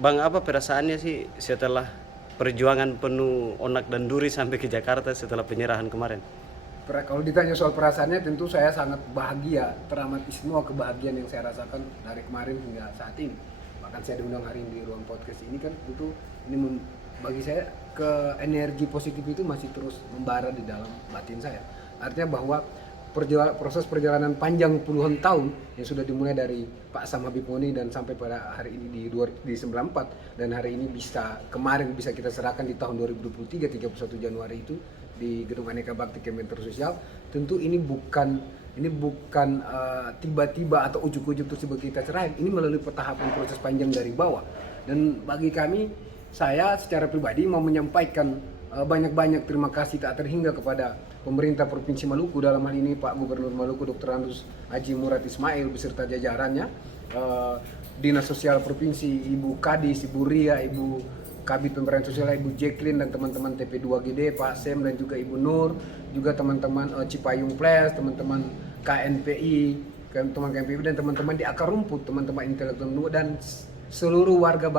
Bang, apa perasaannya sih setelah perjuangan penuh onak dan duri sampai ke Jakarta setelah penyerahan kemarin? Kalau ditanya soal perasaannya, tentu saya sangat bahagia, teramat istimewa kebahagiaan yang saya rasakan dari kemarin hingga saat ini. Bahkan saya diundang hari ini di ruang podcast ini kan, tentu ini bagi saya ke energi positif itu masih terus membara di dalam batin saya. Artinya bahwa proses perjalanan panjang puluhan tahun yang sudah dimulai dari Pak Sam Habib Moni dan sampai pada hari ini di 94, dan hari ini kemarin bisa kita serahkan di tahun 2023 31 Januari itu di Gedung Aneka Bakti Kementerian Sosial. Tentu ini bukan tiba-tiba atau ujuk-ujuk terus kita serahin. Ini melalui tahapan proses panjang dari bawah. Dan bagi kami, saya secara pribadi mau menyampaikan banyak-banyak terima kasih tak terhingga kepada pemerintah Provinsi Maluku, dalam hal ini Pak Gubernur Maluku Dr. Andus Haji Murad Ismail beserta jajarannya, Dinas Sosial Provinsi, Ibu Kadis, Ibu Ria, Ibu Kabid Pemberdayaan Sosial, Ibu Jacqueline, dan teman-teman TP2GD, Pak Sem dan juga Ibu Nur, juga teman-teman Cipayung Plus, teman-teman KNPI, teman KNPI dan teman-teman di akar rumput, teman-teman intelektual dan seluruh warga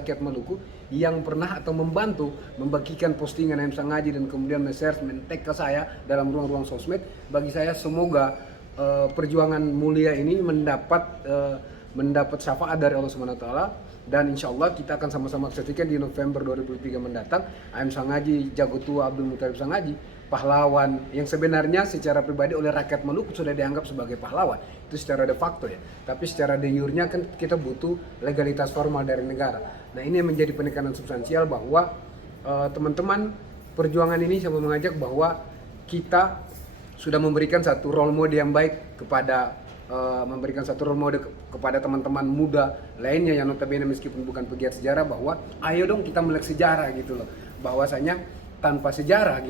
rakyat Maluku yang pernah atau membantu membagikan postingan AMSA Ngaji dan kemudian men-share, men-tag ke saya dalam ruang-ruang sosmed. Bagi saya semoga perjuangan mulia ini mendapat syafaat dari Allah Subhanahu wa taala, dan insya Allah kita akan sama-sama saksikan di November 2003 mendatang AMSA Ngaji Jago Tua Abdul Muthalib Sangaji, pahlawan yang sebenarnya secara pribadi oleh rakyat Maluku sudah dianggap sebagai pahlawan, itu secara de facto ya, tapi secara de jure-nya kan kita butuh legalitas formal dari negara. Nah, ini yang menjadi penekanan substansial bahwa teman-teman perjuangan ini saya mau mengajak bahwa kita sudah memberikan satu role model yang baik kepada teman-teman muda lainnya yang notabene meskipun bukan pegiat sejarah, bahwa ayo dong kita melek sejarah gitu loh, bahwasanya tanpa sejarah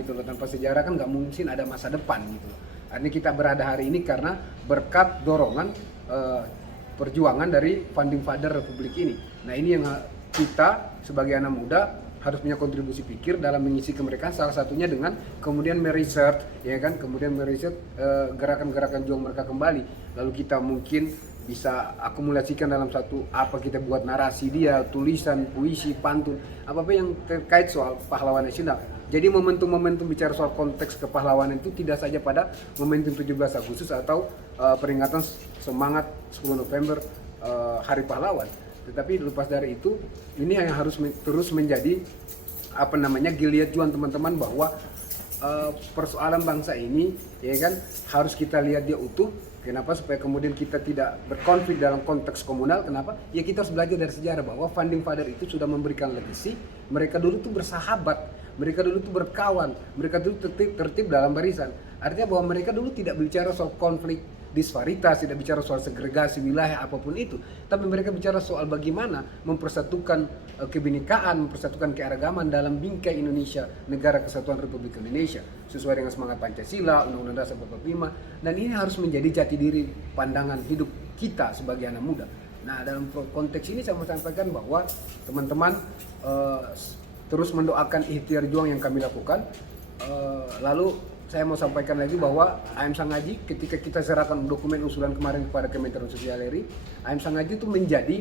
kan nggak mungkin ada masa depan gitu loh. Artinya kita berada hari ini karena berkat dorongan perjuangan dari founding father Republik ini. Nah, ini yang kita sebagai anak muda harus punya kontribusi pikir dalam mengisi kemerdekaan, salah satunya dengan kemudian meriset gerakan-gerakan juang mereka kembali, lalu kita mungkin bisa akumulasikan dalam satu, apa kita buat narasi dia, tulisan, puisi, pantun, apa-apa yang terkait soal pahlawan nasional. Jadi momentum-momentum bicara soal konteks kepahlawanan itu tidak saja pada momentum 17 Agustus atau peringatan semangat 10 November Hari Pahlawan, tetapi lepas dari itu ini yang harus terus menjadi giliat juang teman-teman, bahwa persoalan bangsa ini ya kan harus kita lihat dia utuh. Kenapa? Supaya kemudian kita tidak berkonflik dalam konteks komunal. Kenapa? Ya kita harus belajar dari sejarah bahwa founding father itu sudah memberikan legacy. Mereka dulu tuh bersahabat, mereka dulu tuh berkawan, mereka dulu tertib dalam barisan. Artinya bahwa mereka dulu tidak bicara soal konflik disparitas, tidak bicara soal segregasi wilayah apapun itu, tapi mereka bicara soal bagaimana mempersatukan kebinekaan, mempersatukan keanekaragaman dalam bingkai Indonesia, negara kesatuan Republik Indonesia, sesuai dengan semangat Pancasila, Undang-Undang Dasar 45, dan ini harus menjadi jati diri pandangan hidup kita sebagai anak muda. Nah, dalam konteks ini saya mau sampaikan bahwa teman-teman terus mendoakan ikhtiar juang yang kami lakukan. Lalu saya mau sampaikan lagi bahwa AMSA Ngaji, ketika kita serahkan dokumen usulan kemarin kepada Kementerian Sosial RI, AMSA Ngaji itu menjadi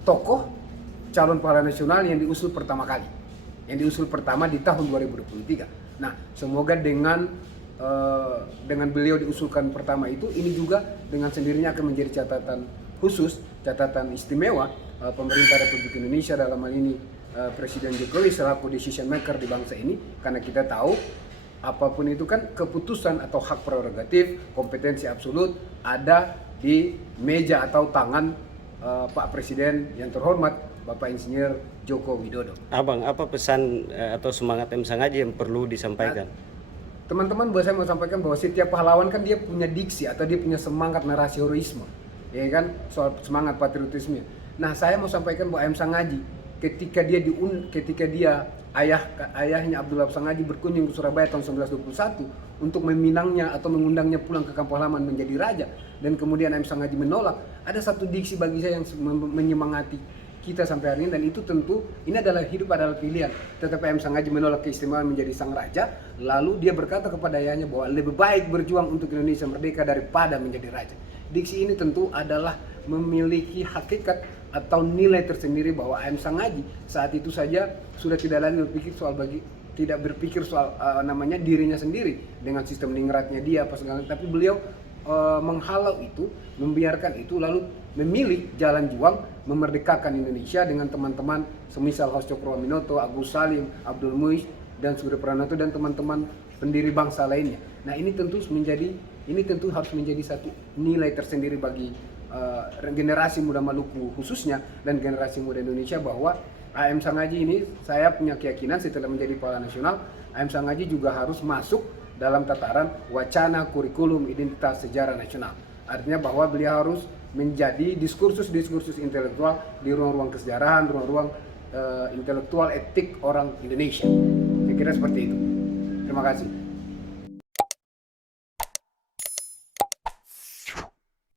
tokoh calon pahlawan nasional yang diusul pertama kali, yang diusul pertama di tahun 2023. Nah, semoga dengan beliau diusulkan pertama itu, ini juga dengan sendirinya akan menjadi catatan khusus, catatan istimewa pemerintah Republik Indonesia, dalam hal ini Presiden Jokowi selaku decision maker di bangsa ini, karena kita tahu apapun itu kan keputusan atau hak prerogatif, kompetensi absolut ada di meja atau tangan Pak Presiden yang terhormat Bapak Insinyur Joko Widodo. Abang, apa pesan atau semangat AMSA Ngaji yang perlu disampaikan? Teman-teman, saya mau sampaikan bahwa setiap pahlawan kan dia punya diksi atau dia punya semangat narasi heroisme, ya kan, soal semangat patriotisme. Nah, saya mau sampaikan bahwa AMSA Ngaji ketika ayahnya Abdullah Sangaji berkunjung ke Surabaya tahun 1921 untuk meminangnya atau mengundangnya pulang ke kampung halaman menjadi raja, dan kemudian AMSA Ngaji menolak, ada satu diksi bagi saya yang menyemangati kita sampai hari ini, dan itu tentu ini adalah hidup adalah pilihan. Tetapi AMSA Ngaji menolak keistimewaan menjadi sang raja, lalu dia berkata kepada ayahnya bahwa lebih baik berjuang untuk Indonesia merdeka daripada menjadi raja. Diksi ini tentu adalah memiliki hakikat atau nilai tersendiri bahwa AM Sangaji saat itu saja sudah tidak lagi berpikir soal namanya dirinya sendiri dengan sistem ningratnya dia apa segala, tapi beliau menghalau itu, membiarkan itu, lalu memilih jalan juang memerdekakan Indonesia dengan teman-teman semisal Haus Cokroaminoto, Agus Salim, Abdul Muiz dan Surya Pranoto dan teman-teman pendiri bangsa lainnya. Nah ini tentu harus menjadi satu nilai tersendiri bagi generasi muda Maluku khususnya dan generasi muda Indonesia bahwa AM Sangaji ini, saya punya keyakinan setelah menjadi pahlawan nasional, AM Sangaji juga harus masuk dalam tataran wacana kurikulum identitas sejarah nasional. Artinya bahwa beliau harus menjadi diskursus-diskursus intelektual di ruang-ruang kesejarahan, ruang-ruang intelektual etik orang Indonesia. Saya kira seperti itu. Terima kasih.